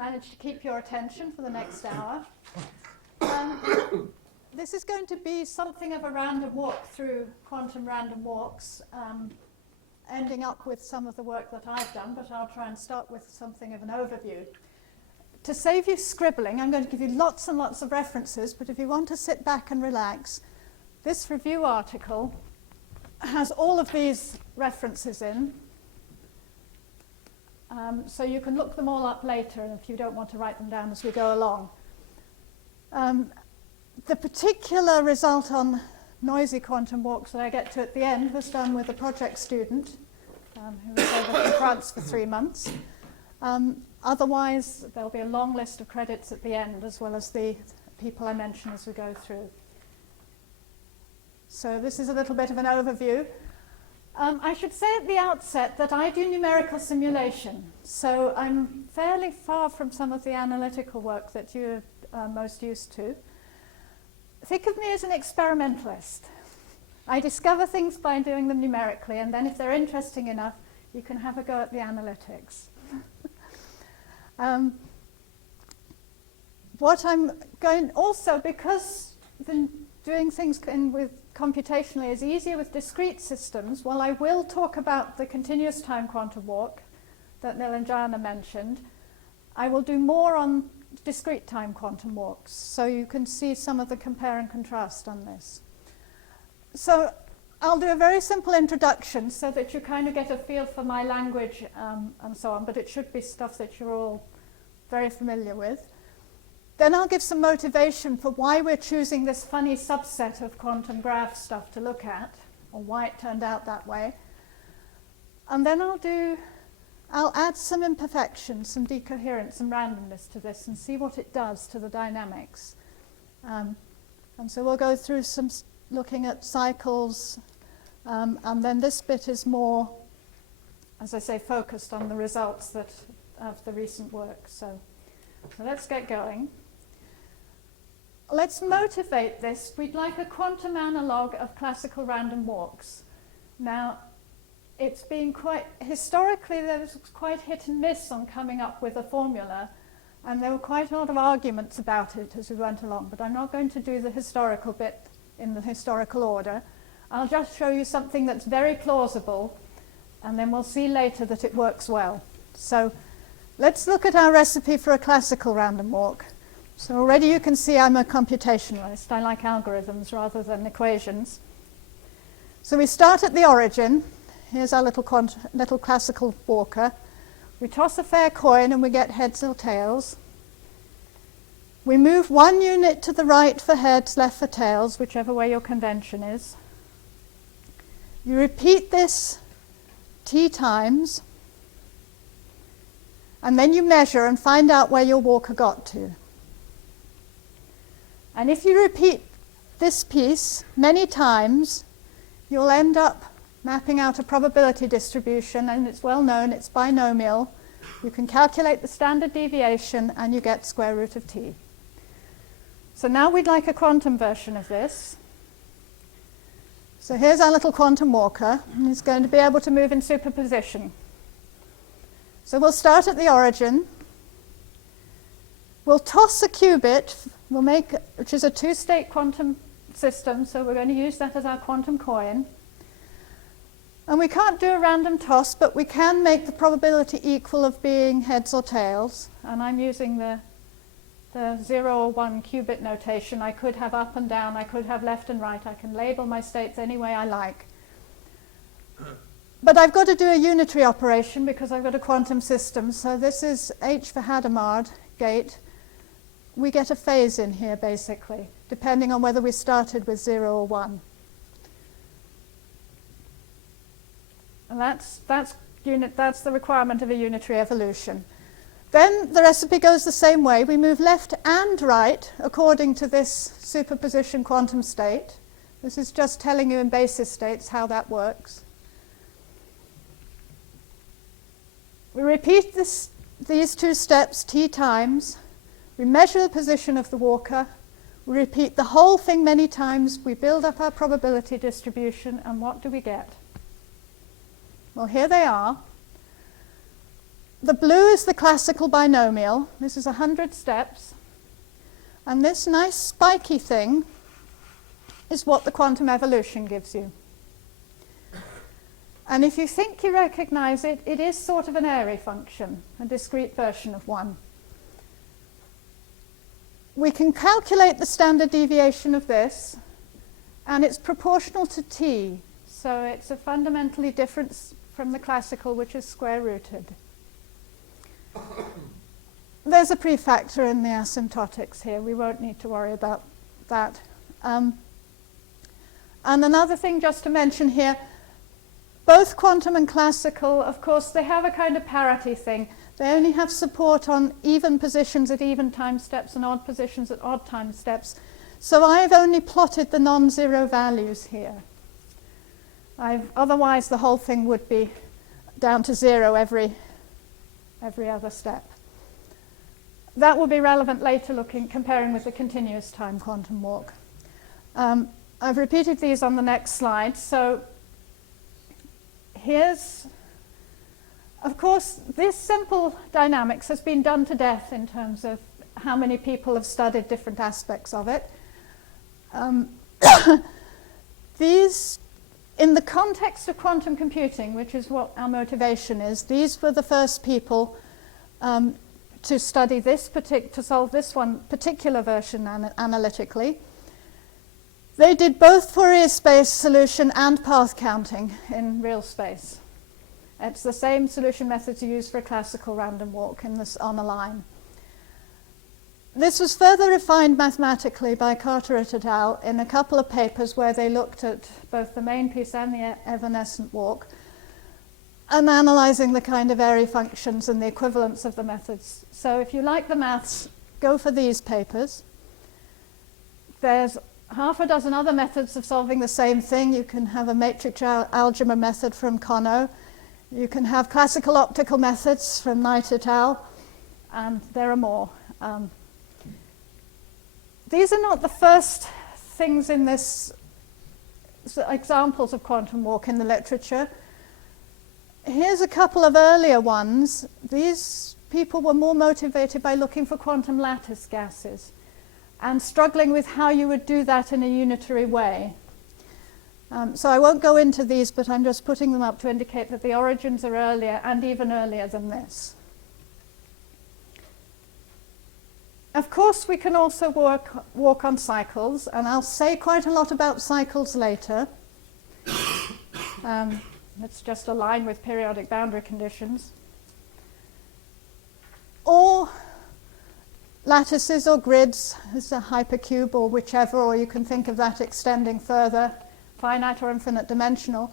Manage to keep your attention for the next hour. This is going to be something of a random walk through quantum random walks, ending up with some of the work that I've done, but I'll try and start with something of an overview. To save you scribbling, I'm going to give you lots and lots of references, but if you want to sit back and relax, this review article has all of these references in. So you can look them all up later if you don't want to write them down as we go along. The particular result on noisy quantum walks that I get to at the end was done with a project student who was over in France for 3 months. Otherwise, there'll be a long list of credits at the end, as well as the people I mention as we go through. So this is a little bit of an overview. I should say at the outset that I do numerical simulation, so I'm fairly far from some of the analytical work that you're most used to. Think of me as an experimentalist. I discover things by doing them numerically, and then if they're interesting enough, you can have a go at the analytics. What I'm going also, because doing things with computationally is easier with discrete systems, while I will talk about the continuous time quantum walk that Nilanjana mentioned, I will do more on discrete time quantum walks, so you can see some of the compare and contrast on this. So I'll do a very simple introduction so that you kind of get a feel for my language and so on, but it should be stuff that you're all very familiar with. Then I'll give some motivation for why we're choosing this funny subset of quantum graph stuff to look at, or why it turned out that way. And then I'll add some imperfections, some decoherence, some randomness to this and see what it does to the dynamics. And so we'll go through some looking at cycles, and then this bit is more, as I say, focused on the results of the recent work. So let's get going. Let's motivate this. We'd like a quantum analog of classical random walks. Now, it's been historically there was quite hit and miss on coming up with a formula, and there were quite a lot of arguments about it as we went along, but I'm not going to do the historical bit in the historical order. I'll just show you something that's very plausible, and then we'll see later that it works well. So let's look at our recipe for a classical random walk. So already you can see I'm a computationalist. I like algorithms rather than equations. So we start at the origin. Here's our little classical walker. We toss a fair coin and we get heads or tails. We move 1 unit to the right for heads, left for tails, whichever way your convention is. You repeat this t times, and then you measure and find out where your walker got to. And if you repeat this piece many times, you'll end up mapping out a probability distribution, and it's well known, it's binomial. You can calculate the standard deviation and you get square root of t. So now we'd like a quantum version of this. So here's our little quantum walker, and it's going to be able to move in superposition. So we'll start at the origin. We'll toss a qubit, which is a 2-state quantum system, so we're going to use that as our quantum coin. And we can't do a random toss, but we can make the probability equal of being heads or tails. And I'm using the 0 or 1 qubit notation. I could have up and down, I could have left and right. I can label my states any way I like. But I've got to do a unitary operation because I've got a quantum system. So this is H for Hadamard gate. We get a phase in here, basically, depending on whether we started with 0 or 1. And that's the requirement of a unitary evolution. Then the recipe goes the same way. We move left and right according to this superposition quantum state. This is just telling you in basis states how that works. We repeat these 2 steps t times. We measure the position of the walker. We repeat the whole thing many times. We build up our probability distribution, and what do we get? Well, here they are. The blue is the classical binomial. This is 100 steps. And this nice spiky thing is what the quantum evolution gives you. And if you think you recognize it, it is sort of an airy function, a discrete version of one. We can calculate the standard deviation of this, and it's proportional to t. So it's a fundamentally different from the classical, which is square rooted. There's a prefactor in the asymptotics here. We won't need to worry about that. And another thing just to mention here, both quantum and classical, of course, they have a kind of parity thing. They only have support on even positions at even time steps and odd positions at odd time steps. So I've only plotted the non-zero values here. Otherwise, the whole thing would be down to 0 every other step. That will be relevant later, comparing with the continuous time quantum walk. I've repeated these on the next slide. So here's, of course, this simple dynamics has been done to death in terms of how many people have studied different aspects of it. These, in the context of quantum computing, which is what our motivation is, these were the first people to study this, to solve this one particular version analytically. They did both Fourier space solution and path counting in real space. It's the same solution methods you use for a classical random walk on a line. This was further refined mathematically by Carteret et al. In a couple of papers where they looked at both the main piece and the evanescent walk and analyzing the kind of airy functions and the equivalence of the methods. So if you like the maths, go for these papers. There's half a dozen other methods of solving the same thing. You can have a matrix algebra method from Conno. You can have classical optical methods from Knight et al. And there are more. These are not the first things in this examples of quantum walk in the literature. Here's a couple of earlier ones. These people were more motivated by looking for quantum lattice gases and struggling with how you would do that in a unitary way. So I won't go into these, but I'm just putting them up to indicate that the origins are earlier and even earlier than this. Of course, we can also walk on cycles, and I'll say quite a lot about cycles later. It's just a line with periodic boundary conditions. Or lattices or grids, as a hypercube or whichever, or you can think of that extending further, finite or infinite dimensional.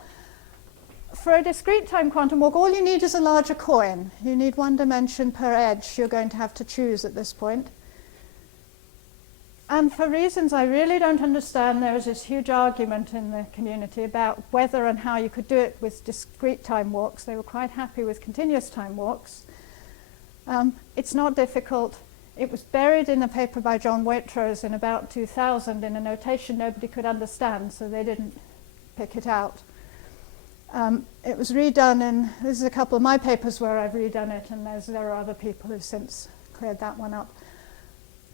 For a discrete time quantum walk, all you need is a larger coin. You need one dimension per edge you're going to have to choose at this point. And for reasons I really don't understand, there was this huge argument in the community about whether and how you could do it with discrete time walks. They were quite happy with continuous time walks. It's not difficult. It was buried in a paper by John Waitrose in about 2000 in a notation nobody could understand, so they didn't pick it out. It was redone in, this is a couple of my papers where I've redone it, and there are other people who've since cleared that one up.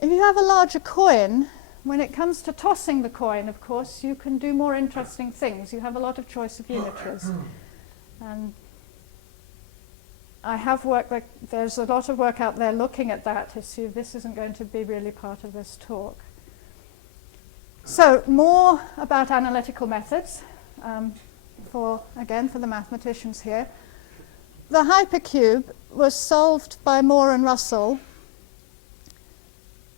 If you have a larger coin, when it comes to tossing the coin, of course, you can do more interesting things. You have a lot of choice of unitaries. And I have worked, there's a lot of work out there looking at that issue. This isn't going to be really part of this talk. So more about analytical methods, again, for the mathematicians here. The hypercube was solved by Moore and Russell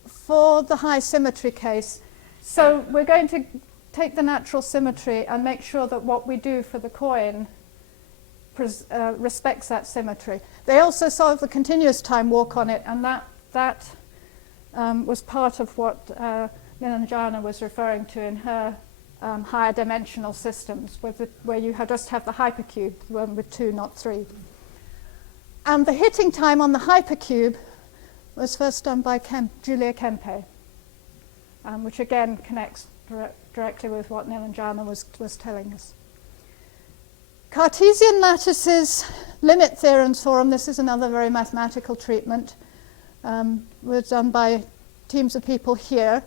for the high symmetry case. So we're going to take the natural symmetry and make sure that what we do for the coin respects that symmetry. They also solved the continuous time walk on it, and that was part of what Nilanjana was referring to in her higher dimensional systems, where you just have the hypercube, the one with 2, not 3. And the hitting time on the hypercube was first done by Julia Kempe, which again connects directly with what Nilanjana was telling us. Cartesian lattices, limit theorems for them. This is another very mathematical treatment. Was done by teams of people here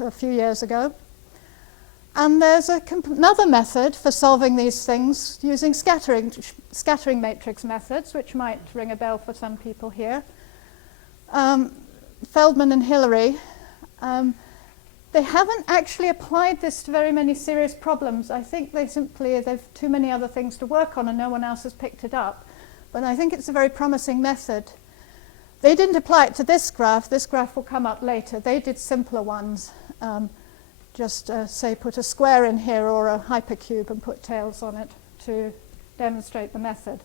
a few years ago. And there's another method for solving these things using scattering matrix methods, which might ring a bell for some people here. Feldman and Hillary. They haven't actually applied this to very many serious problems. I think they've too many other things to work on and no one else has picked it up. But I think it's a very promising method. They didn't apply it to this graph. This graph will come up later. They did simpler ones. Just say put a square in here or a hypercube and put tails on it to demonstrate the method.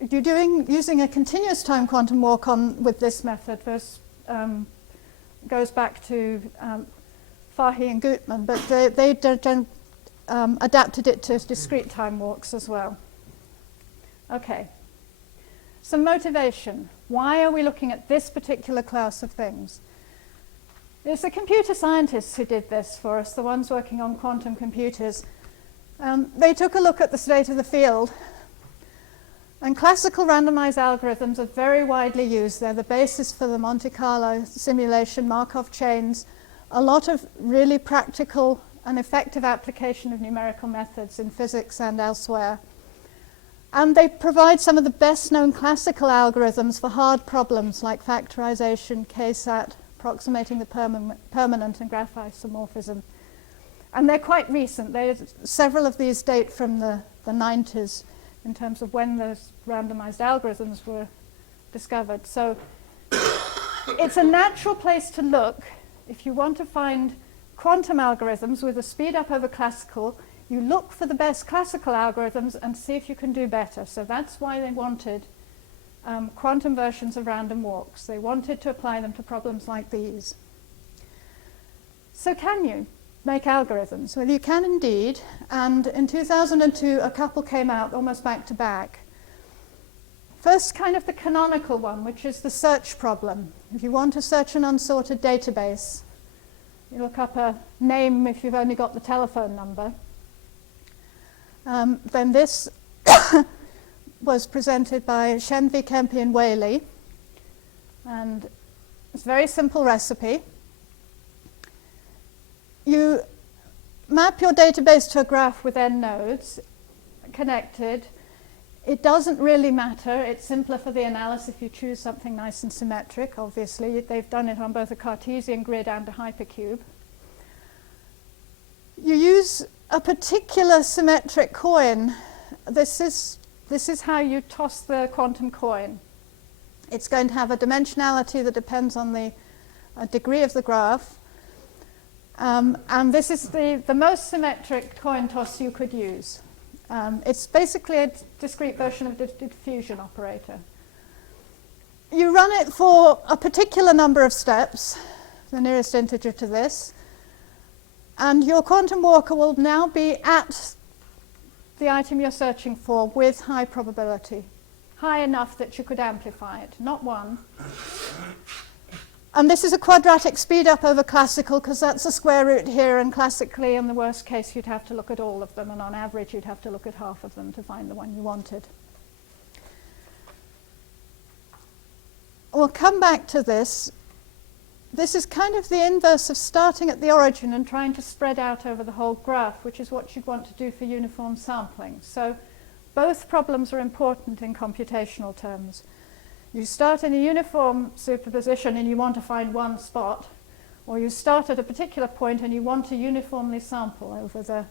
Using a continuous time quantum walk with this method goes back to Fahy and Gutmann, but they adapted it to discrete time walks as well. Okay. Some motivation. Why are we looking at this particular class of things? It's the computer scientists who did this for us, the ones working on quantum computers. They took a look at the state of the field, and classical randomized algorithms are very widely used. They're the basis for the Monte Carlo simulation, Markov chains, a lot of really practical and effective application of numerical methods in physics and elsewhere. And they provide some of the best known classical algorithms for hard problems like factorization, K-sat, approximating the permanent and graph isomorphism. And they're quite recent. Several of these date from the 90s in terms of when those randomized algorithms were discovered. So it's a natural place to look if you want to find quantum algorithms with a speed up over classical. You look for the best classical algorithms and see if you can do better. So that's why they wanted quantum versions of random walks. They wanted to apply them to problems like these. So can you make algorithms? Well, you can indeed. And in 2002, a couple came out almost back to back. First, kind of the canonical one, which is the search problem. If you want to search an unsorted database, you look up a name if you've only got the telephone number. Then this was presented by Shenvi, Kempe, and Whaley. And it's a very simple recipe. You map your database to a graph with n nodes connected. It doesn't really matter. It's simpler for the analysis if you choose something nice and symmetric, obviously. They've done it on both a Cartesian grid and a hypercube. You use a particular symmetric coin. This is how you toss the quantum coin. It's going to have a dimensionality that depends on the degree of the graph. And this is the most symmetric coin toss you could use. It's basically a discrete version of the diffusion operator. You run it for a particular number of steps, the nearest integer to this, and your quantum walker will now be at the item you're searching for with high probability, high enough that you could amplify it, not one. And this is a quadratic speed up over classical because that's a square root here, and classically in the worst case you'd have to look at all of them, and on average you'd have to look at half of them to find the one you wanted. We'll come back to this. This is kind of the inverse of starting at the origin and trying to spread out over the whole graph, which is what you'd want to do for uniform sampling. So both problems are important in computational terms. You start in a uniform superposition and you want to find one spot, or you start at a particular point and you want to uniformly sample over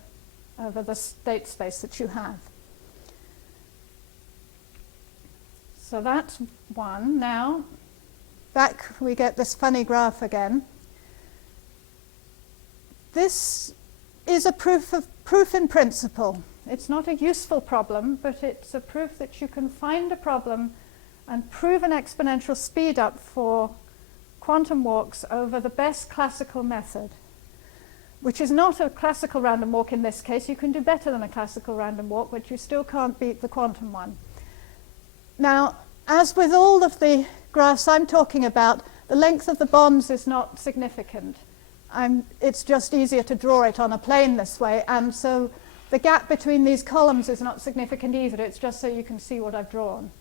the state space that you have. So that's one. Now, back we get this funny graph again. This is a proof in principle. It's not a useful problem, but it's a proof that you can find a problem and prove an exponential speed up for quantum walks over the best classical method, which is not a classical random walk in this case. You can do better than a classical random walk, but you still can't beat the quantum one. Now, as with all of the graphs I'm talking about, the length of the bonds is not significant. it's just easier to draw it on a plane this way, and so the gap between these columns is not significant either. It's just so you can see what I've drawn.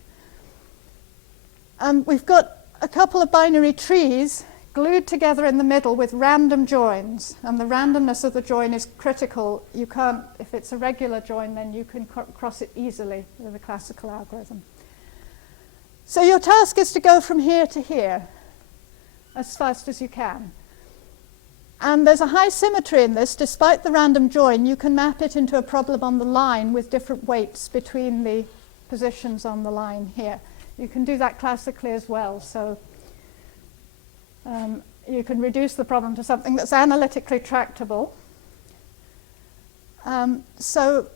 We've got a couple of binary trees glued together in the middle with random joins, and the randomness of the join is critical. You can't, if it's a regular join, then you can cross it easily with a classical algorithm. So your task is to go from here to here as fast as you can. And there's a high symmetry in this. Despite the random join, you can map it into a problem on the line with different weights between the positions on the line here. You can do that classically as well. So you can reduce the problem to something that's analytically tractable. So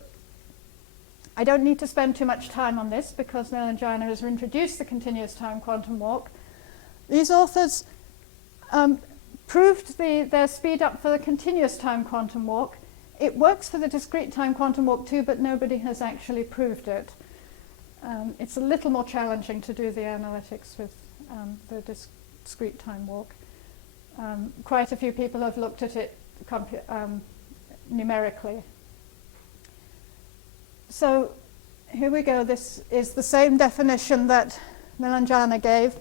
I don't need to spend too much time on this because Nilanjana has introduced the continuous time quantum walk. These authors proved their speed up for the continuous time quantum walk. It works for the discrete time quantum walk too, but nobody has actually proved it. It's a little more challenging to do the analytics with the discrete time walk. Quite a few people have looked at it numerically. So here we go. This is the same definition that Nilanjana gave.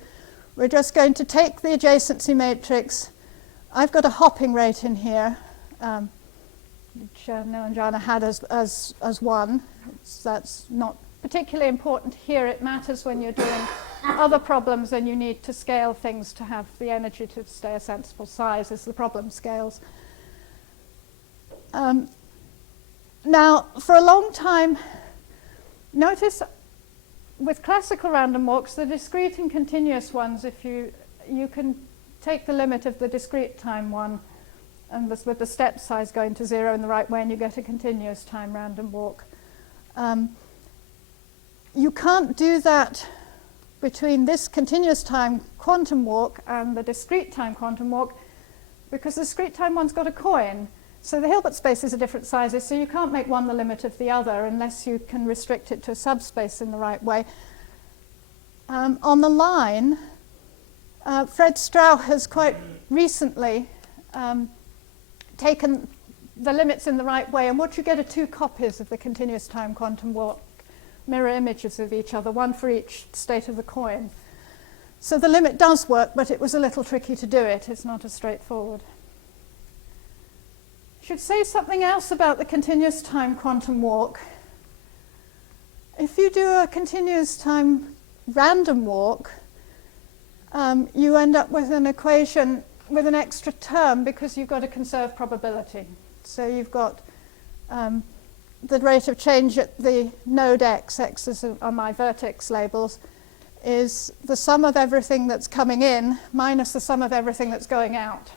We're just going to take the adjacency matrix. I've got a hopping rate in here, which Nilanjana had as 1. That's not particularly important here. It matters when you're doing other problems and you need to scale things to have the energy to stay a sensible size as the problem scales. Now, for a long time, notice with classical random walks, the discrete and continuous ones, if you can take the limit of the discrete time one and with the step size going to 0 in the right way, and you get a continuous time random walk. You can't do that between this continuous time quantum walk and the discrete time quantum walk because the discrete time one's got a coin. So the Hilbert spaces are different sizes, so you can't make one the limit of the other unless you can restrict it to a subspace in the right way. On the line, Fred Strauch has quite recently taken the limits in the right way, and what you get are 2 copies of the continuous time quantum walk, mirror images of each other, one for each state of the coin. So the limit does work, but it was a little tricky to do it. It's not as straightforward. I should say something else about the continuous time quantum walk. If you do a continuous time random walk, you end up with an equation with an extra term because you've got to conserve probability. So you've got the rate of change at the node x is on my vertex labels, is the sum of everything that's coming in minus the sum of everything that's going out.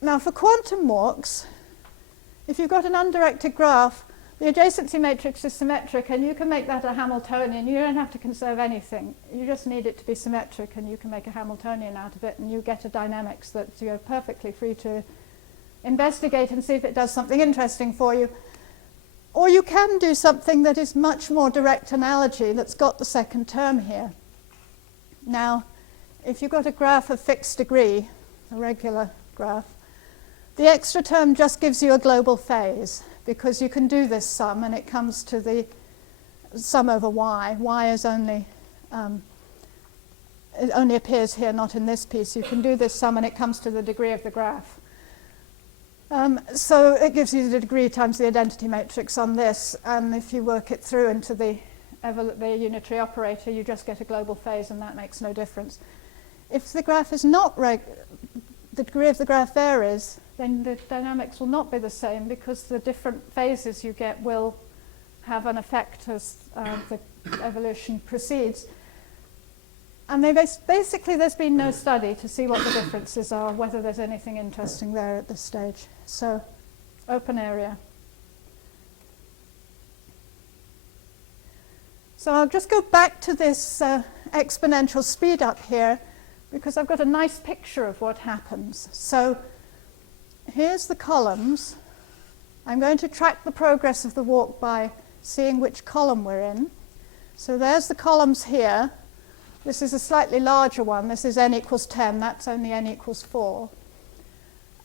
Now for quantum walks, if you've got an undirected graph, the adjacency matrix is symmetric and you can make that a Hamiltonian. You don't have to conserve anything. You just need it to be symmetric and you can make a Hamiltonian out of it and you get a dynamics that you're perfectly free to investigate and see if it does something interesting for you. Or you can do something that is much more direct analogy that's got the second term here. Now, if you've got a graph of fixed degree, a regular graph, the extra term just gives you a global phase because you can do this sum and it comes to the sum over y. Y is only, it only appears here, not in this piece. You can do this sum and it comes to the degree of the graph. So it gives you the degree times the identity matrix on this, and if you work it through into the unitary operator, you just get a global phase, and that makes no difference. If the graph is not the degree of the graph varies, then the dynamics will not be the same because the different phases you get will have an effect as the evolution proceeds. And basically there's been no study to see what the differences are, whether there's anything interesting there at this stage. So, open area. So I'll just go back to this exponential speed up here because I've got a nice picture of what happens. So here's the columns. I'm going to track the progress of the walk by seeing which column we're in. So there's the columns here. This is a slightly larger one. This is n equals 10. That's only n equals 4.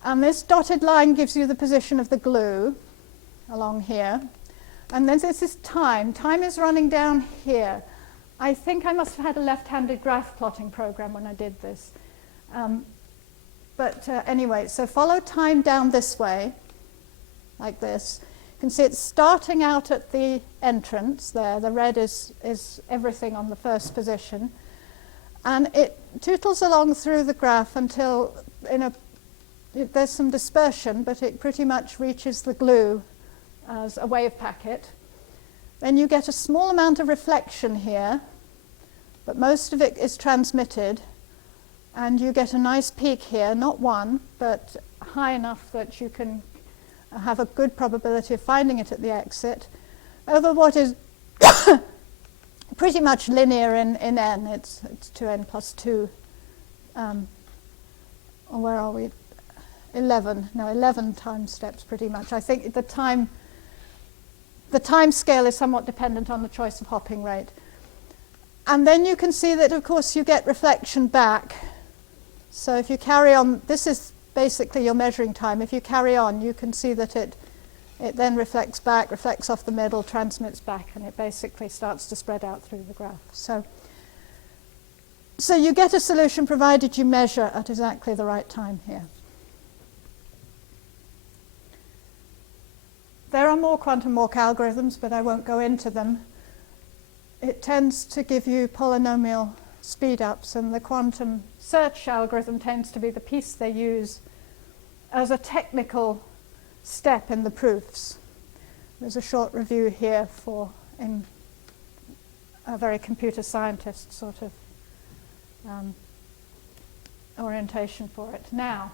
And this dotted line gives you the position of the glue along here. And then this is time. Time is running down here. I think I must have had a left-handed graph plotting program when I did this. Anyway, so follow time down this way, like this. You can see it's starting out at the entrance there. The red is everything on the first position. And it tootles along through the graph until there's some dispersion, but it pretty much reaches the glue as a wave packet. Then you get a small amount of reflection here, but most of it is transmitted. And you get a nice peak here, not one, but high enough that you can have a good probability of finding it at the exit, over what is pretty much linear in n. It's 2n plus 2. Where are we? 11 time steps pretty much. I think the time scale is somewhat dependent on the choice of hopping rate. And then you can see that, of course, you get reflection back. So if you carry on, this is basically your measuring time. If you carry on, you can see that it then reflects back, reflects off the middle, transmits back, and it basically starts to spread out through the graph. So you get a solution provided you measure at exactly the right time here. There are more quantum walk algorithms, but I won't go into them. It tends to give you polynomial speed-ups, and the quantum search algorithm tends to be the piece they use as a technical step in the proofs. There's a short review here in a very computer scientist sort of orientation for it. Now,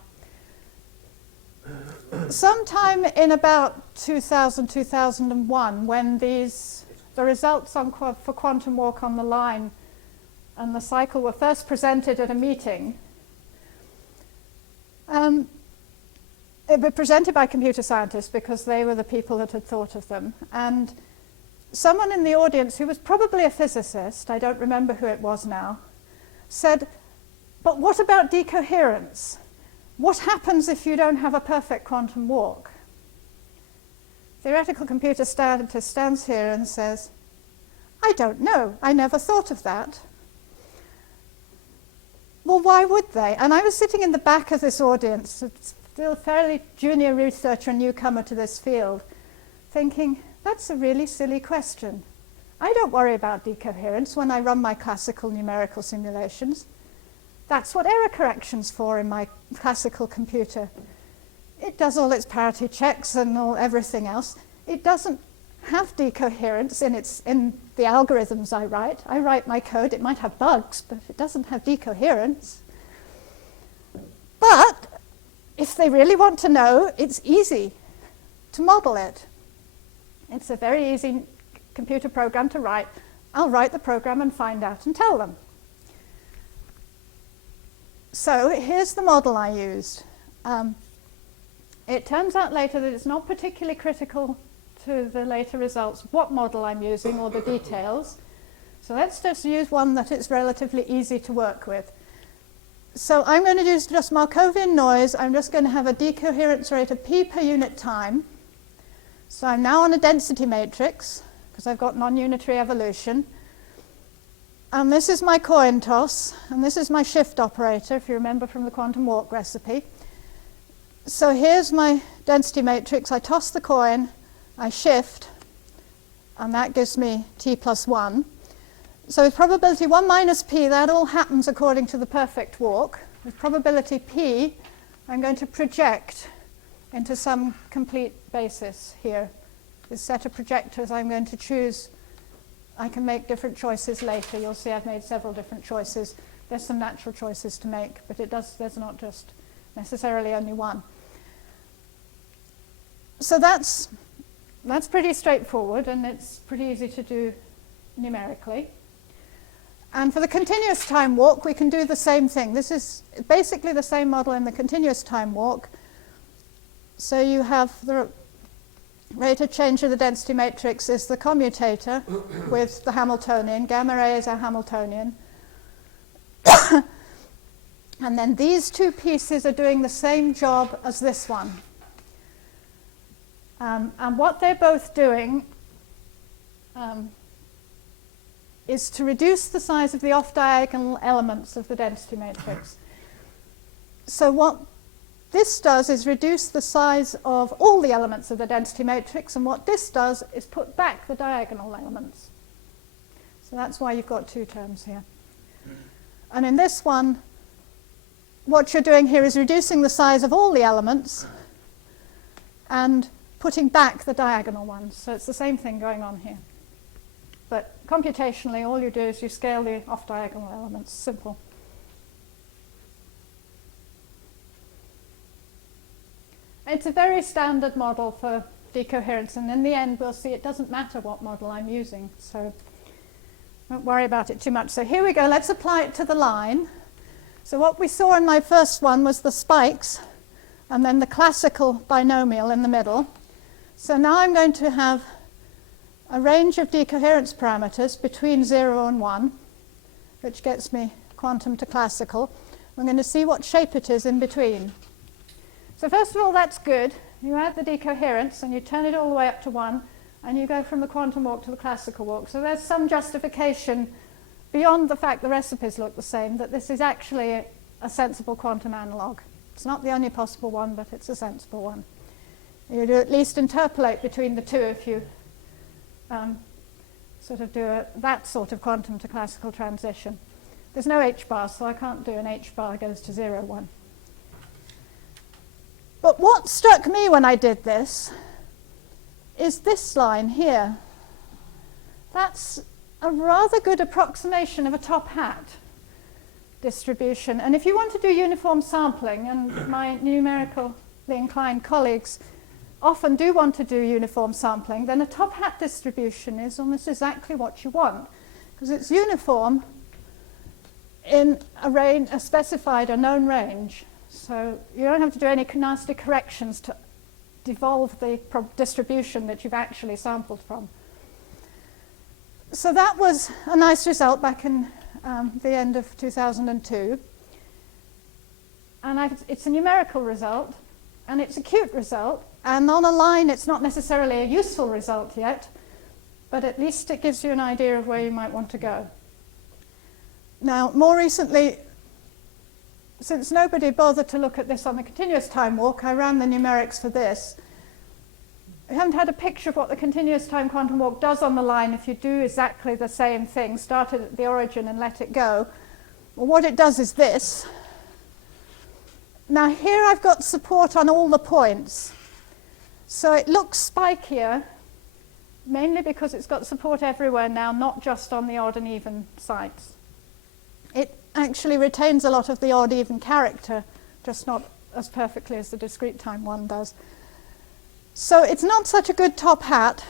sometime in about 2000, 2001, when the results for quantum walk on the line and the cycle were first presented at a meeting, it was presented by computer scientists because they were the people that had thought of them. And someone in the audience, who was probably a physicist, I don't remember who it was now, said, but what about decoherence? What happens if you don't have a perfect quantum walk? Theoretical computer scientist stands here and says, I don't know, I never thought of that. Well, why would they? And I was sitting in the back of this audience, still a fairly junior researcher and newcomer to this field, thinking, that's a really silly question. I don't worry about decoherence when I run my classical numerical simulations. That's what error correction's for in my classical computer. It does all its parity checks and everything else. It doesn't have decoherence in the algorithms I write. I write my code, it might have bugs, but it doesn't have decoherence. But if they really want to know, it's easy to model it. It's a very easy computer program to write. I'll write the program and find out and tell them. So here's the model I used. It turns out later that it's not particularly critical to the later results what model I'm using or the details. So let's just use one that is relatively easy to work with. So I'm going to use just Markovian noise. I'm just going to have a decoherence rate of p per unit time. So I'm now on a density matrix because I've got non-unitary evolution. And this is my coin toss, and this is my shift operator, if you remember from the quantum walk recipe. So here's my density matrix. I toss the coin, I shift, and that gives me t plus 1. So with probability 1 minus p, that all happens according to the perfect walk. With probability p, I'm going to project into some complete basis here. This set of projectors I'm going to choose. I can make different choices later. You'll see I've made several different choices. There's some natural choices to make, but there's not just necessarily only one. So that's pretty straightforward, and it's pretty easy to do numerically. And for the continuous time walk, we can do the same thing. This is basically the same model in the continuous time walk. So you have the rate of change of the density matrix is the commutator with the Hamiltonian. Gamma ray is our Hamiltonian. And then these two pieces are doing the same job as this one. And what they're both doing is to reduce the size of the off-diagonal elements of the density matrix. So what this does is reduce the size of all the elements of the density matrix, and what this does is put back the diagonal elements. So that's why you've got two terms here. And in this one, what you're doing here is reducing the size of all the elements and putting back the diagonal ones. So it's the same thing going on here. But computationally, all you do is you scale the off-diagonal elements. Simple. It's a very standard model for decoherence, and in the end we'll see it doesn't matter what model I'm using, so don't worry about it too much. So here we go, let's apply it to the line. So what we saw in my first one was the spikes and then the classical binomial in the middle. So now I'm going to have a range of decoherence parameters between 0 and 1, which gets me quantum to classical. I'm going to see what shape it is in between. So first of all, that's good. You add the decoherence and you turn it all the way up to 1, and you go from the quantum walk to the classical walk. So there's some justification beyond the fact the recipes look the same, that this is actually a sensible quantum analog. It's not the only possible one, but it's a sensible one. You do at least interpolate between the two if you sort of do that sort of quantum to classical transition. There's no h-bar, so I can't do an h-bar goes to 0, 1. But what struck me when I did this is this line here. That's a rather good approximation of a top hat distribution. And if you want to do uniform sampling, and my numerically inclined colleagues often do want to do uniform sampling, then a top hat distribution is almost exactly what you want, because it's uniform in a specified or known range. So you don't have to do any nasty corrections to devolve the distribution that you've actually sampled from. So that was a nice result back in the end of 2002. And it's a numerical result, and it's a cute result. And on a line, it's not necessarily a useful result yet, but at least it gives you an idea of where you might want to go. Now, more recently, since nobody bothered to look at this on the continuous time walk, I ran the numerics for this. We haven't had a picture of what the continuous time quantum walk does on the line if you do exactly the same thing, start it at the origin and let it go. Well, what it does is this. Now here I've got support on all the points. So it looks spikier, mainly because it's got support everywhere now, not just on the odd and even sites. It actually retains a lot of the odd even character, just not as perfectly as the discrete time one does. So it's not such a good top hat,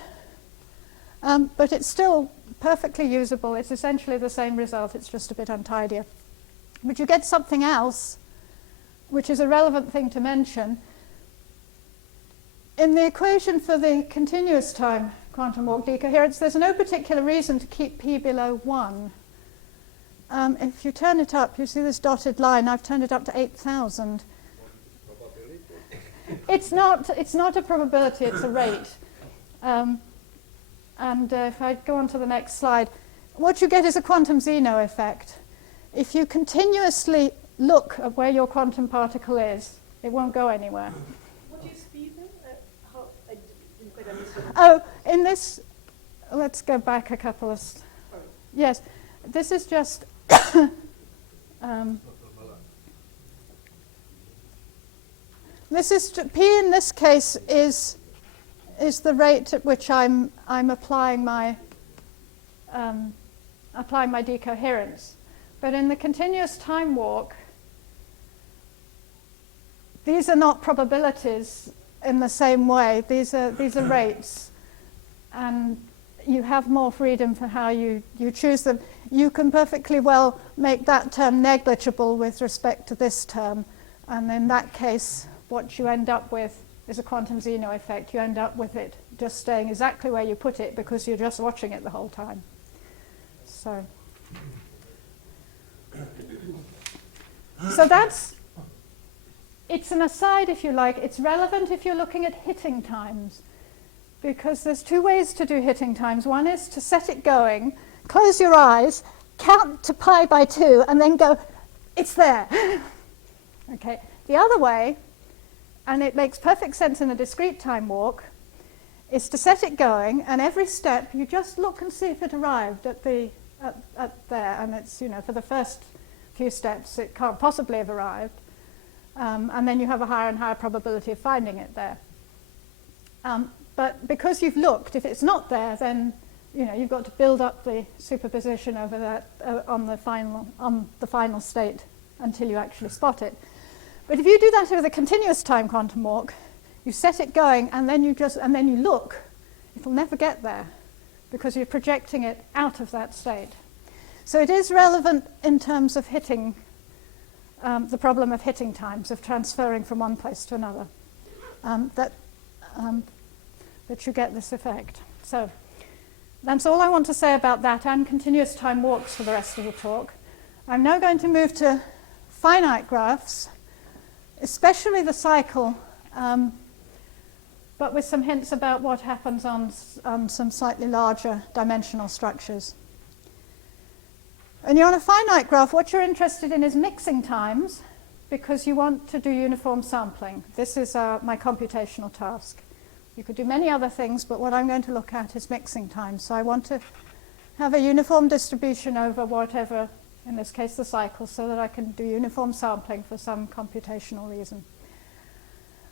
but it's still perfectly usable. It's essentially the same result, it's just a bit untidier. But you get something else, which is a relevant thing to mention. In the equation for the continuous time quantum walk decoherence, there's no particular reason to keep p below 1. If you turn it up, you see this dotted line. I've turned it up to 8,000. It's not a probability, it's a rate. If I go on to the next slide, what you get is a quantum Zeno effect. If you continuously look at where your quantum particle is, it won't go anywhere. What is p then? I didn't quite understand. Oh, in this, let's go back a couple of... Yes, this is just... this is p in this case is the rate at which I'm applying my decoherence. But in the continuous time walk, these are not probabilities in the same way. These are rates, and you have more freedom for how you choose them. You can perfectly well make that term negligible with respect to this term, and in that case, what you end up with is a quantum Zeno effect. You end up with it just staying exactly where you put it because you're just watching it the whole time. So. So it's an aside, if you like. It's relevant if you're looking at hitting times, because there's two ways to do hitting times. One is to set it going, close your eyes, count to pi by 2, and then go, it's there. Okay. The other way, and it makes perfect sense in a discrete time walk, is to set it going, and every step you just look and see if it arrived at there. And it's, for the first few steps it can't possibly have arrived. And then you have a higher and higher probability of finding it there. But because you've looked, if it's not there, then you've got to build up the superposition over that on the final state until you actually spot it. But if you do that with a continuous time quantum walk, you set it going and then you look, it'll never get there because you're projecting it out of that state. So it is relevant in terms of hitting the problem of hitting times, of transferring from one place to another, that you get this effect. So that's all I want to say about that and continuous time walks for the rest of the talk. I'm now going to move to finite graphs, especially the cycle, but with some hints about what happens on some slightly larger dimensional structures. And you're on a finite graph, what you're interested in is mixing times, because you want to do uniform sampling. This is my computational task. You could do many other things, but what I'm going to look at is mixing times. So I want to have a uniform distribution over whatever, in this case the cycle, so that I can do uniform sampling for some computational reason.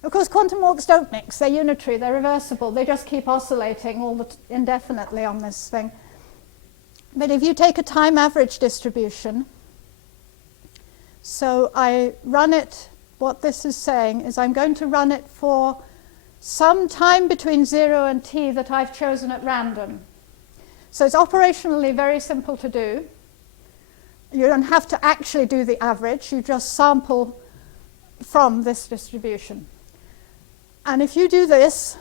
Of course, quantum walks don't mix. They're unitary, they're reversible. They just keep oscillating indefinitely on this thing. But if you take a time average distribution, so I run it, what this is saying is I'm going to run it for some time between 0 and t that I've chosen at random. So it's operationally very simple to do. You don't have to actually do the average, you just sample from this distribution. And if you do this,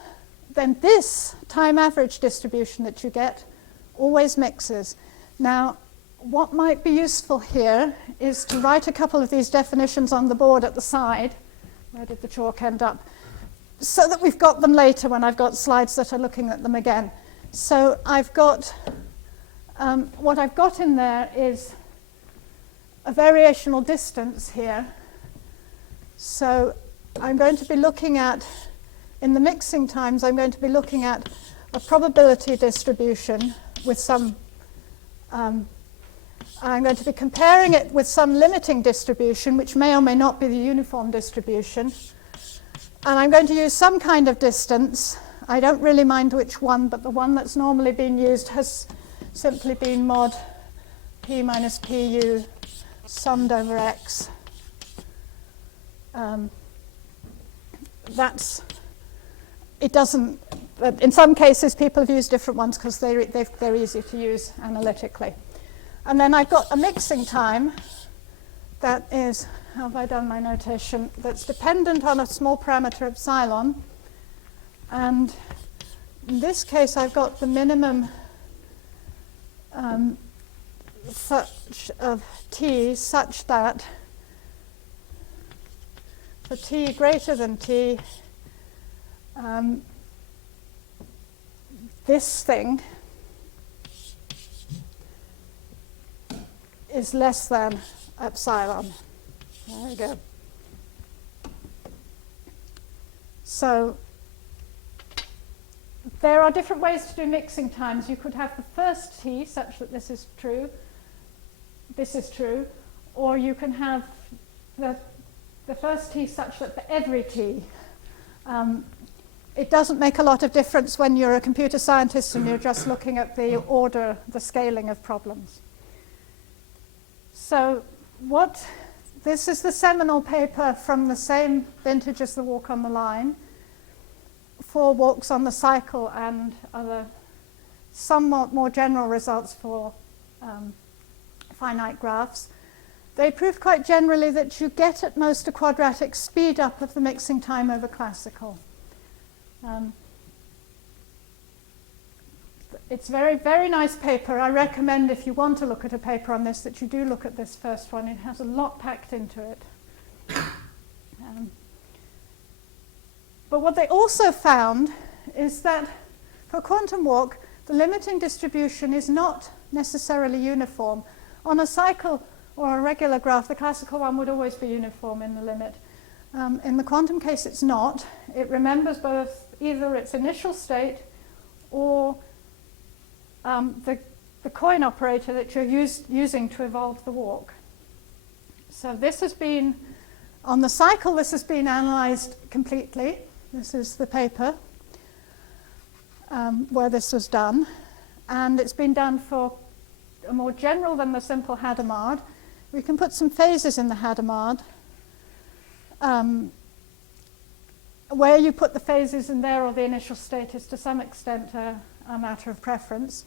then this time average distribution that you get always mixes. Now, what might be useful here is to write a couple of these definitions on the board at the side. Where did the chalk end up? So that we've got them later when I've got slides that are looking at them again. So I've got, what I've got in there is a variational distance here. So I'm going to be looking at, in the mixing times, I'm going to be looking at a probability distribution with some, I'm going to be comparing it with some limiting distribution, which may or may not be the uniform distribution. And I'm going to use some kind of distance. I don't really mind which one, but the one that's normally been used has simply been mod p minus pu summed over x. It doesn't, in some cases people have used different ones because they're easy to use analytically. And then I've got a mixing time that is, how have I done my notation, that's dependent on a small parameter epsilon. And in this case I've got the minimum such of t such that for t greater than t, this thing is less than epsilon. There we go. So there are different ways to do mixing times. You could have the first t such that this is true, or you can have the first t such that for every t. It doesn't make a lot of difference when you're a computer scientist and you're just looking at the order, the scaling of problems. So this is the seminal paper from the same vintage as the walk on the line, 4 walks on the cycle and other somewhat more general results for finite graphs. They proved quite generally that you get at most a quadratic speed up of the mixing time over classical. It's very, very nice paper. I recommend if you want to look at a paper on this that you do look at this first one. It has a lot packed into it. But what they also found is that for quantum walk, the limiting distribution is not necessarily uniform. On a cycle or a regular graph, the classical one would always be uniform in the limit. In the quantum case, it's not. It remembers both either its initial state or the coin operator that you're using to evolve the walk. So this has been, on the cycle, this has been analysed completely. This is the paper where this was done. And it's been done for a more general than the simple Hadamard. We can put some phases in the Hadamard. Where you put the phases in there or the initial state is to some extent a matter of preference.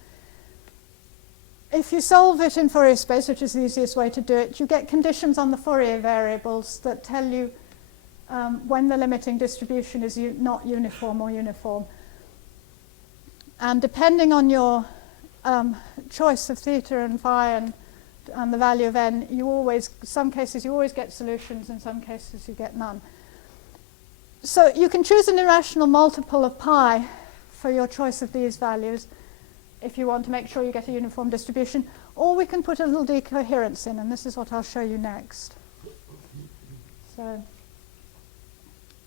If you solve it in Fourier space, which is the easiest way to do it, you get conditions on the Fourier variables that tell you when the limiting distribution is not uniform or uniform. And depending on your choice of theta and phi and the value of n, some cases you always get solutions, in some cases you get none. So you can choose an irrational multiple of pi for your choice of these values if you want to make sure you get a uniform distribution, or we can put a little decoherence in, and this is what I'll show you next.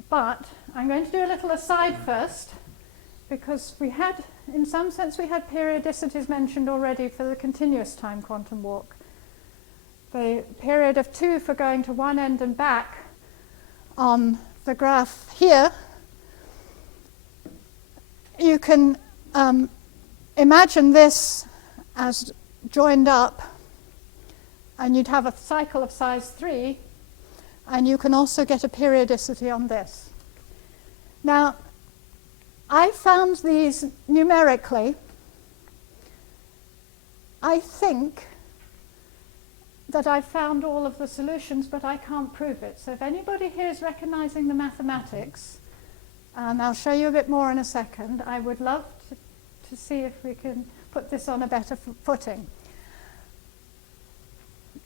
But I'm going to do a little aside first, because in some sense, we had periodicities mentioned already for the continuous time quantum walk. The period of 2 for going to one end and back on the graph here, you can imagine this as joined up, and you'd have a cycle of size 3, and you can also get a periodicity on this. Now, I found these numerically. I think that I found all of the solutions, but I can't prove it. So if anybody here is recognizing the mathematics, and I'll show you a bit more in a second, I would love to see if we can put this on a better footing.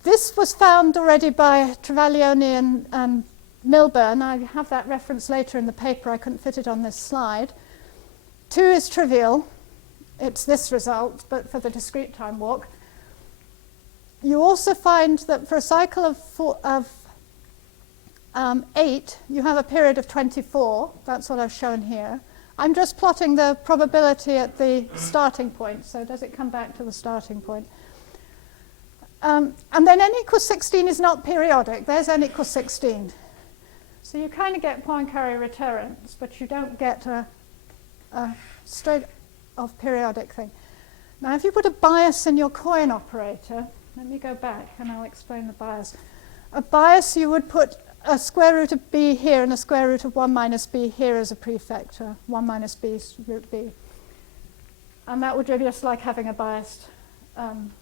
This was found already by Travaglioni and Milburn. I have that reference later in the paper. I couldn't fit it on this slide. 2 is trivial. It's this result, but for the discrete time walk. You also find that for a cycle of 8, you have a period of 24. That's what I've shown here. I'm just plotting the probability at the starting point. So does it come back to the starting point? And then n equals 16 is not periodic. There's n equals 16. So you kind of get Poincaré recurrence, but you don't get a straight-off periodic thing. Now, if you put a bias in your coin operator, let me go back and I'll explain the bias. A bias, you would put a square root of b here and a square root of 1 minus b here as a prefactor, 1 minus b root b. And that would be just like having a biased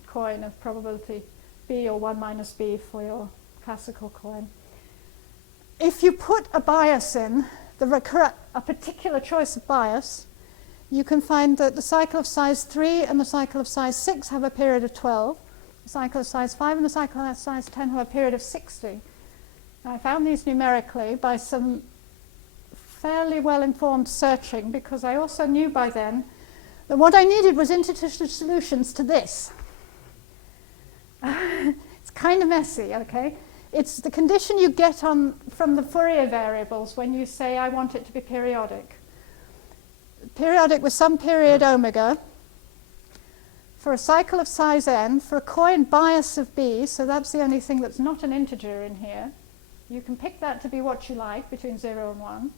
coin of probability b or 1 minus b for your classical coin. If you put a bias in, a particular choice of bias, you can find that the cycle of size 3 and the cycle of size 6 have a period of 12. The cycle of size 5 and the cycle of size 10 have a period of 60. I found these numerically by some fairly well-informed searching, because I also knew by then that what I needed was interstitial solutions to this. It's kind of messy, okay? It's the condition you get from the Fourier variables when you say, I want it to be periodic. Periodic with some period omega, for a cycle of size n, for a coin bias of b, so that's the only thing that's not an integer in here. You can pick that to be what you like, between 0 and 1.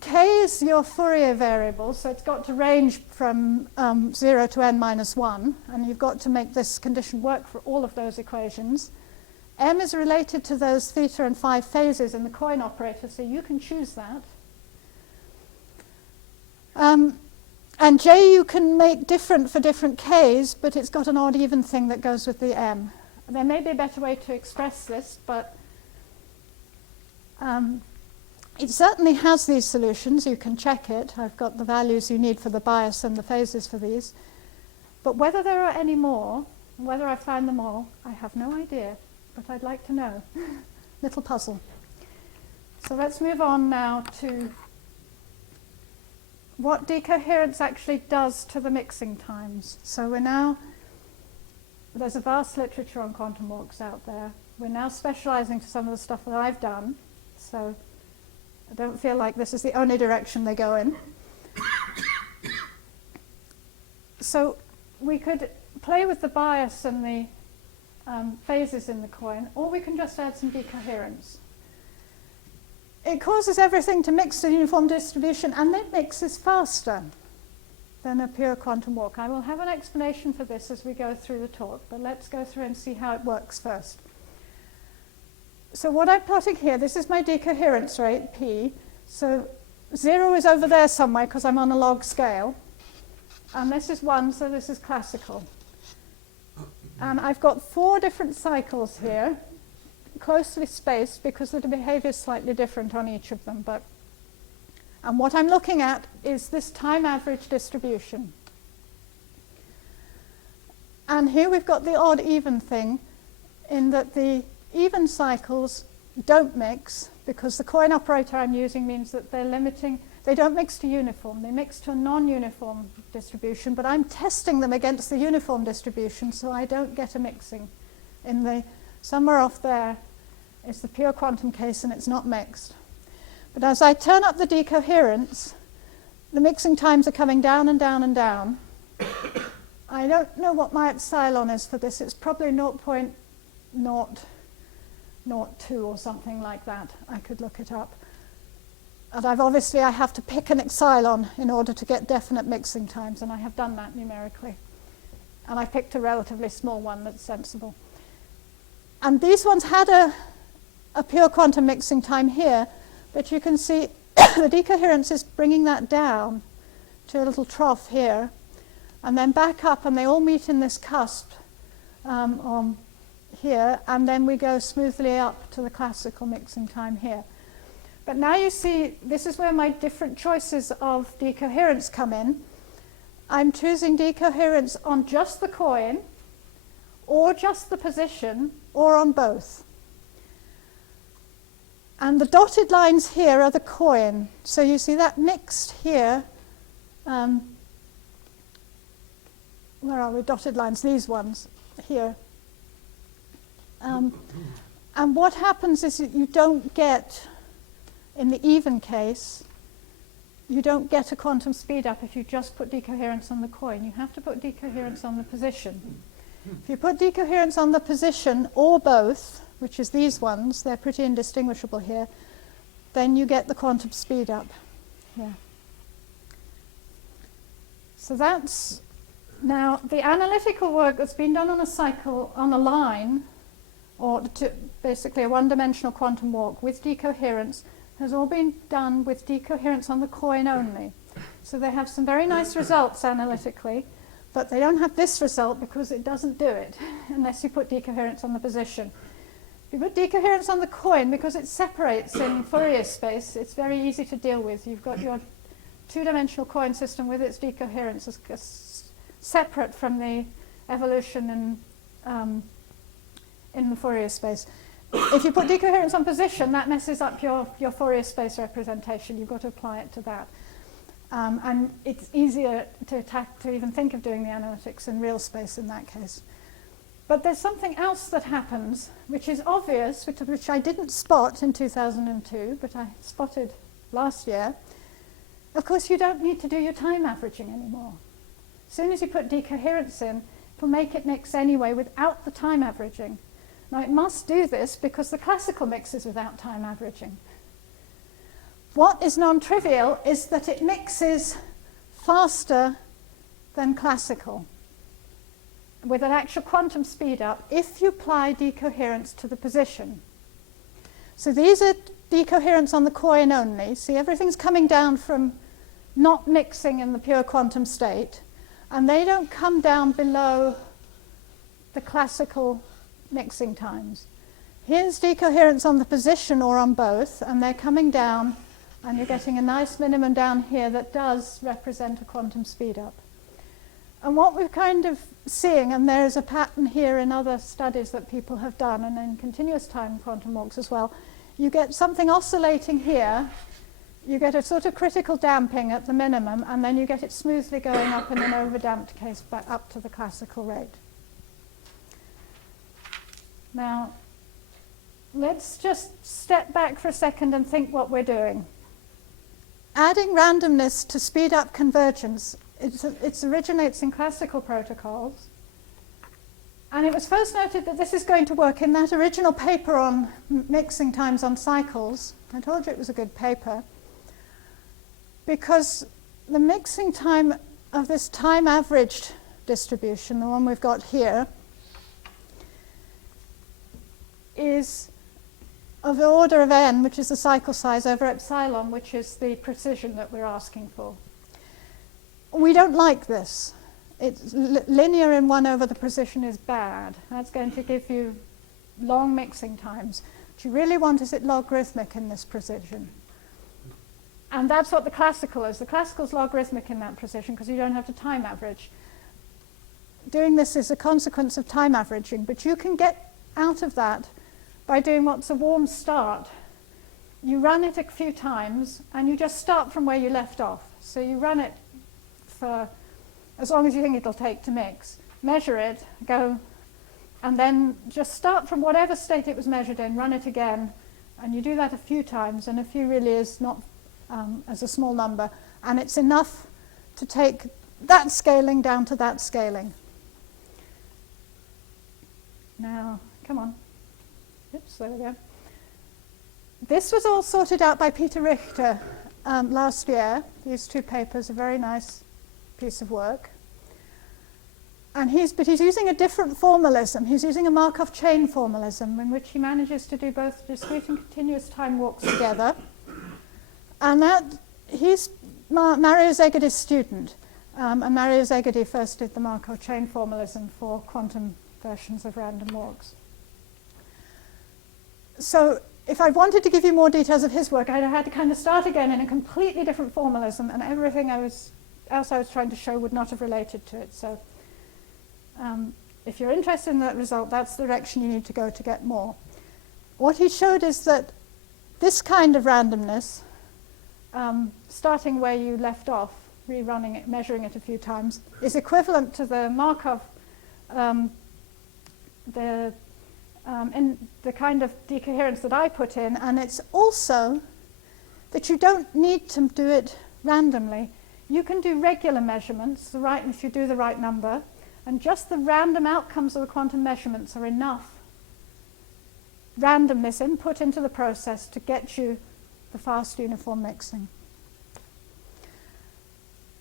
K is your Fourier variable, so it's got to range from 0 to n minus 1, and you've got to make this condition work for all of those equations. M is related to those theta and phi phases in the coin operator, so you can choose that. And J you can make different for different Ks, but it's got an odd-even thing that goes with the M. There may be a better way to express this, but It certainly has these solutions. You can check it. I've got the values you need for the bias and the phases for these. But whether there are any more, whether I find them all, I have no idea. But I'd like to know. Little puzzle. So let's move on now to what decoherence actually does to the mixing times. So there's a vast literature on quantum walks out there. We're now specializing to some of the stuff that I've done. So I don't feel like this is the only direction they go in. So we could play with the bias and the phases in the coin, or we can just add some decoherence. It causes everything to mix to uniform distribution, and it mixes faster than a pure quantum walk. I will have an explanation for this as we go through the talk, but let's go through and see how it works first. So what I'm plotting here, this is my decoherence rate, P. So 0 is over there somewhere because I'm on a log scale. And this is 1, so this is classical. And I've got 4 different cycles here, closely spaced because the behavior is slightly different on each of them. And what I'm looking at is this time average distribution. And here we've got the odd even thing in that the even cycles don't mix because the coin operator I'm using means that they don't mix to uniform, they mix to a non-uniform distribution, but I'm testing them against the uniform distribution so I don't get a mixing. Somewhere off there is the pure quantum case and it's not mixed. But as I turn up the decoherence, the mixing times are coming down and down and down. I don't know what my epsilon is for this. It's probably 0.002 or something like that. I could look it up. And I have to pick an epsilon in order to get definite mixing times, and I have done that numerically. And I picked a relatively small one that's sensible. And these ones had a pure quantum mixing time here, but you can see the decoherence is bringing that down to a little trough here, and then back up, and they all meet in this cusp on here, and then we go smoothly up to the classical mixing time here. But now you see, this is where my different choices of decoherence come in. I'm choosing decoherence on just the coin, or just the position, or on both. And the dotted lines here are the coin. So you see that mixed here. Where are we? Dotted lines, these ones here. And what happens is that you don't get, in the even case, you don't get a quantum speed up if you just put decoherence on the coin. You have to put decoherence on the position. If you put decoherence on the position or both, which is these ones, they're pretty indistinguishable here, then you get the quantum speed up here. So that's now the analytical work that's been done on a cycle, on a line, or basically a one-dimensional quantum walk with decoherence, has all been done with decoherence on the coin only. So they have some very nice results analytically, but they don't have this result because it doesn't do it unless you put decoherence on the position. If you put decoherence on the coin, because it separates in Fourier space, it's very easy to deal with. You've got your two-dimensional coin system with its decoherence as separate from the evolution in the Fourier space. If you put decoherence on position, that messes up your Fourier space representation. You've got to apply it to that. And it's easier to even think of doing the analytics in real space in that case. But there's something else that happens, which is obvious, which I didn't spot in 2002, but I spotted last year. Of course, you don't need to do your time averaging anymore. As soon as you put decoherence in, it will make it mix anyway without the time averaging. Now, it must do this because the classical mixes without time averaging. What is non-trivial is that it mixes faster than classical with an actual quantum speed up if you apply decoherence to the position. So these are decoherence on the coin only. See, everything's coming down from not mixing in the pure quantum state, and they don't come down below the classical mixing times. Here's decoherence on the position or on both, and they're coming down And you're getting a nice minimum down here that does represent a quantum speed-up. And what we're kind of seeing, and there is a pattern here in other studies that people have done, and in continuous time quantum walks as well, you get something oscillating here, you get a sort of critical damping at the minimum, and then you get it smoothly going up in an overdamped case back up to the classical rate. Now, let's just step back for a second and think what we're doing. Adding randomness to speed up convergence, it originates in classical protocols. And it was first noted that this is going to work in that original paper on mixing times on cycles. I told you it was a good paper. Because the mixing time of this time-averaged distribution, the one we've got here, is of the order of n, which is the cycle size, over epsilon, which is the precision that we're asking for. We don't like this. It's linear in 1 over the precision is bad. That's going to give you long mixing times. What you really want is it logarithmic in this precision. And that's what the classical is. The classical is logarithmic in that precision because you don't have to time average. Doing this is a consequence of time averaging, but you can get out of that by doing what's a warm start. You run it a few times and you just start from where you left off. So you run it for as long as you think it'll take to mix. Measure it, go, and then just start from whatever state it was measured in, run it again, and you do that a few times, and a few really is not as a small number, and it's enough to take that scaling down to that scaling. Now, come on. Oops, there we go. This was all sorted out by Peter Richter last year. These two papers, a very nice piece of work. And he's using a different formalism. He's using a Markov chain formalism in which he manages to do both discrete and continuous time walks together. And he's Mario Szegedy student. And Mario Szegedy first did the Markov chain formalism for quantum versions of random walks. So if I wanted to give you more details of his work, I'd have had to kind of start again in a completely different formalism, and everything else I was trying to show would not have related to it. So if you're interested in that result, that's the direction you need to go to get more. What he showed is that this kind of randomness, starting where you left off, rerunning it, measuring it a few times, is equivalent to the Markov, in the kind of decoherence that I put in, and it's also that you don't need to do it randomly. You can do regular measurements, if you do the right number, and just the random outcomes of the quantum measurements are enough randomness input into the process to get you the fast uniform mixing.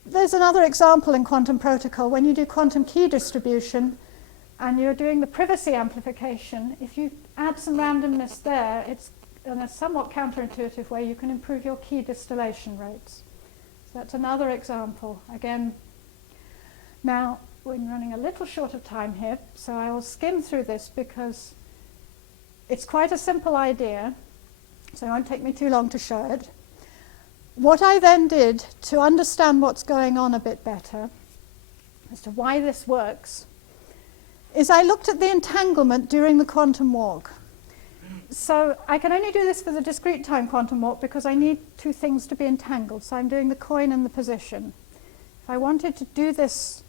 There's another example in quantum protocol. When you do quantum key distribution and you're doing the privacy amplification, if you add some randomness there, it's in a somewhat counterintuitive way you can improve your key distillation rates. So that's another example. Again, now we're running a little short of time here, so I will skim through this because it's quite a simple idea, so it won't take me too long to show it. What I then did to understand what's going on a bit better as to why this works is I looked at the entanglement during the quantum walk. So I can only do this for the discrete time quantum walk because I need two things to be entangled. So I'm doing the coin and the position. If I wanted to do this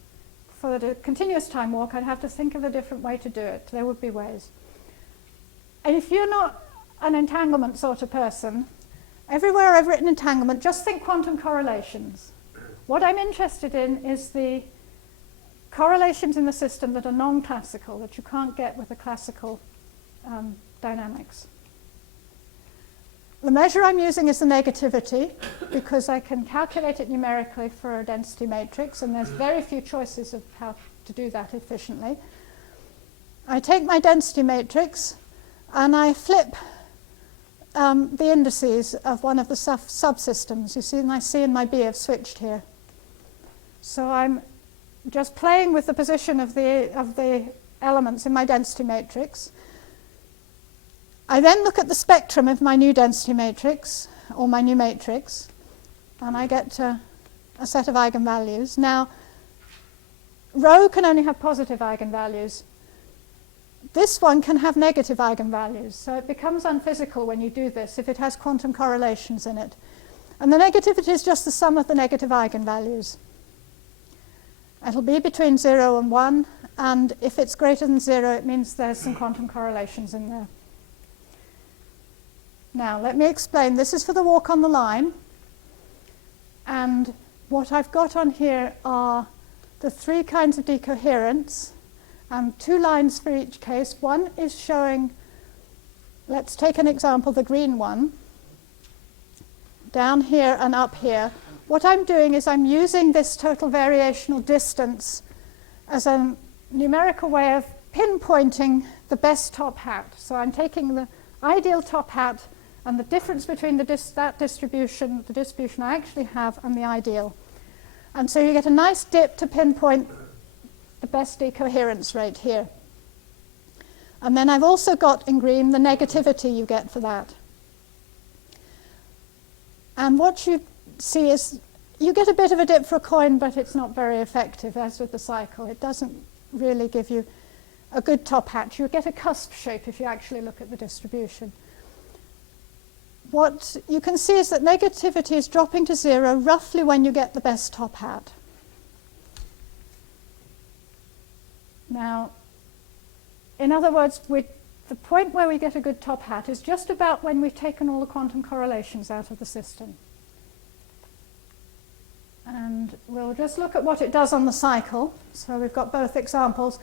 for the continuous time walk, I'd have to think of a different way to do it. There would be ways. And if you're not an entanglement sort of person, everywhere I've written entanglement, just think quantum correlations. What I'm interested in is the correlations in the system that are non-classical, that you can't get with the classical dynamics. The measure I'm using is the negativity because I can calculate it numerically for a density matrix, and there's very few choices of how to do that efficiently. I take my density matrix and I flip the indices of one of the subsystems. You see my C and my B have switched here. So I'm just playing with the position of the elements in my density matrix. I then look at the spectrum of my new density matrix, or my new matrix, and I get a set of eigenvalues. Now, rho can only have positive eigenvalues. This one can have negative eigenvalues, so it becomes unphysical when you do this if it has quantum correlations in it. And the negativity is just the sum of the negative eigenvalues. It'll be between 0 and 1, and if it's greater than 0, it means there's some quantum correlations in there. Now, let me explain. This is for the walk on the line, and what I've got on here are the 3 kinds of decoherence, and 2 lines for each case. One is showing, let's take an example, the green one, down here and up here. What I'm doing is I'm using this total variational distance as a numerical way of pinpointing the best top hat. So I'm taking the ideal top hat and the difference between that distribution, the distribution I actually have, and the ideal. And so you get a nice dip to pinpoint the best decoherence rate here. And then I've also got in green the negativity you get for that. And what you see is you get a bit of a dip for a coin, but it's not very effective, as with the cycle. It doesn't really give you a good top hat. You get a cusp shape if you actually look at the distribution. What you can see is that negativity is dropping to 0 roughly when you get the best top hat. Now, in other words, the point where we get a good top hat is just about when we've taken all the quantum correlations out of the system. And we'll just look at what it does on the cycle. So we've got both examples.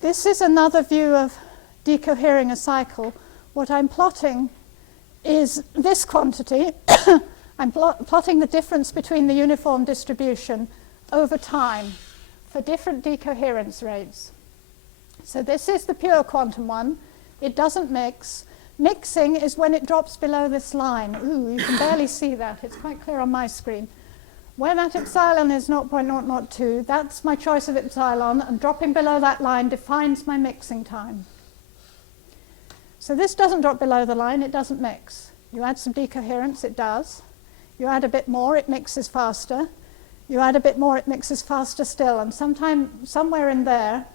This is another view of decohering a cycle. What I'm plotting is this quantity. I'm plotting the difference between the uniform distribution over time for different decoherence rates. So this is the pure quantum one. It doesn't mix. Mixing is when it drops below this line. Ooh, you can barely see that. It's quite clear on my screen. When that epsilon is 0.002, that's my choice of epsilon, and dropping below that line defines my mixing time. So this doesn't drop below the line, it doesn't mix. You add some decoherence, it does. You add a bit more, it mixes faster. You add a bit more, it mixes faster still, and somewhere in there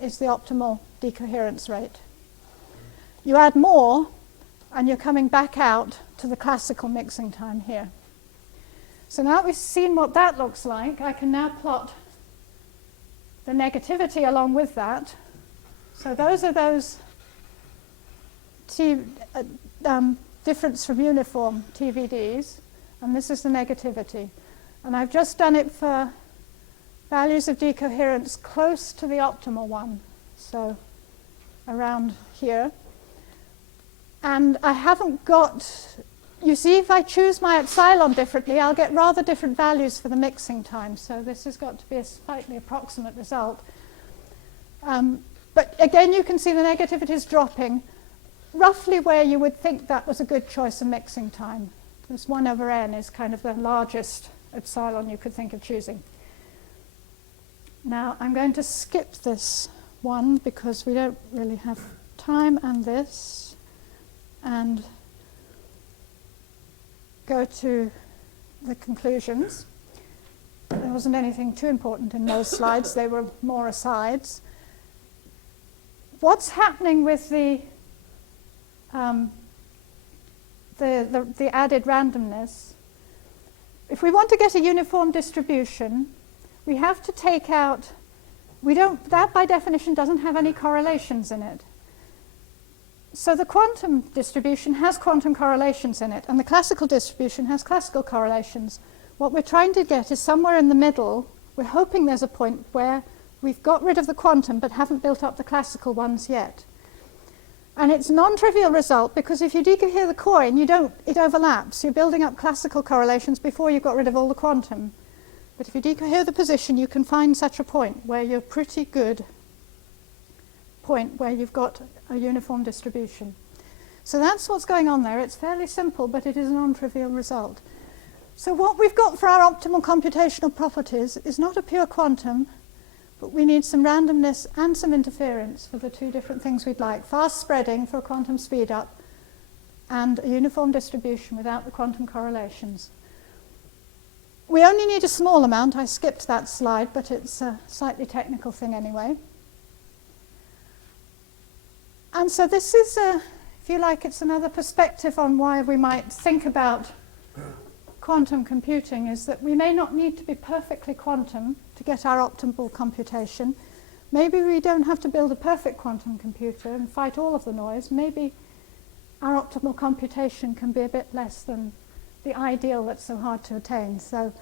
is the optimal decoherence rate. You add more, and you're coming back out to the classical mixing time here. So now that we've seen what that looks like, I can now plot the negativity along with that. So those are those difference from uniform TVDs, and this is the negativity. And I've just done it for values of decoherence close to the optimal one, so around here. And I haven't got, you see, if I choose my epsilon differently, I'll get rather different values for the mixing time. So this has got to be a slightly approximate result. But again, you can see the negativity is dropping roughly where you would think that was a good choice of mixing time. This 1/n is kind of the largest epsilon you could think of choosing. Now I'm going to skip this one because we don't really have time, and this, and go to the conclusions. There wasn't anything too important in those slides, they were more asides. What's happening with the added randomness? If we want to get a uniform distribution, we have to take out, that by definition doesn't have any correlations in it. So the quantum distribution has quantum correlations in it, and the classical distribution has classical correlations. What we're trying to get is somewhere in the middle. We're hoping there's a point where we've got rid of the quantum but haven't built up the classical ones yet. And it's a non-trivial result because if you decohere the coin, it overlaps. You're building up classical correlations before you've got rid of all the quantum. But if you decohere the position, you can find such a point where you're pretty good point where you've got a uniform distribution. So that's what's going on there. It's fairly simple, but it is a non-trivial result. So what we've got for our optimal computational properties is not a pure quantum, but we need some randomness and some interference for the two different things we'd like. Fast spreading for a quantum speed up, and a uniform distribution without the quantum correlations. We only need a small amount. I skipped that slide, but it's a slightly technical thing anyway. And so this is, if you like, it's another perspective on why we might think about quantum computing, is that we may not need to be perfectly quantum to get our optimal computation. Maybe we don't have to build a perfect quantum computer and fight all of the noise. Maybe our optimal computation can be a bit less than the ideal that's so hard to attain. So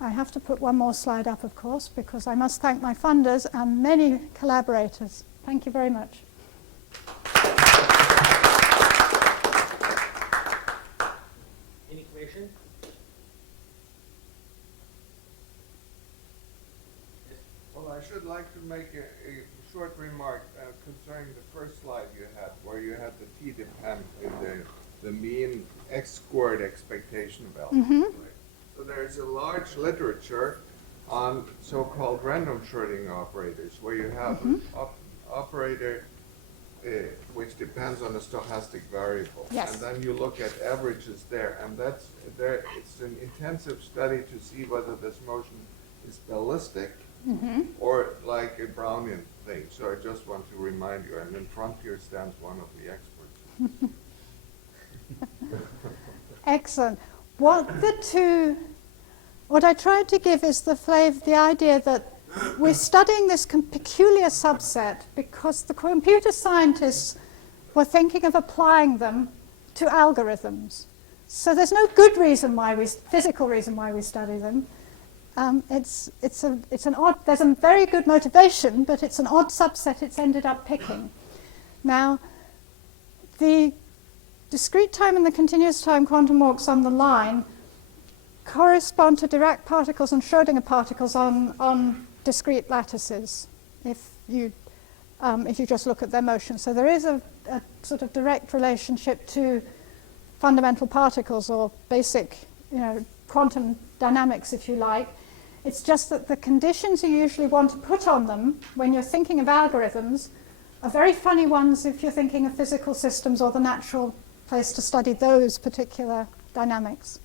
I have to put one more slide up, of course, because I must thank my funders and many collaborators. Thank you very much. Any questions? Well, I should like to make a short remark concerning the first slide you had, where you had the t-depend in the mean x-squared expectation value. Mm-hmm. So there's a large literature on so-called random Schrödinger operators, where you have an operator which depends on a stochastic variable. Yes. And then you look at averages there, and that's there. It's an intensive study to see whether this motion is ballistic or like a Brownian thing. So I just want to remind you, and in front here stands one of the experts. Excellent. What I tried to give is the idea that we're studying this peculiar subset because the computer scientists were thinking of applying them to algorithms. So there's no good reason physical reason why we study them. It's an odd. There's a very good motivation, but it's an odd subset it's ended up picking. Now, the discrete time and the continuous time quantum walks on the line correspond to Dirac particles and Schrödinger particles on discrete lattices, if you just look at their motion. So there is a sort of direct relationship to fundamental particles, or basic, quantum dynamics, if you like. It's just that the conditions you usually want to put on them when you're thinking of algorithms are very funny ones if you're thinking of physical systems or the natural place to study those particular dynamics.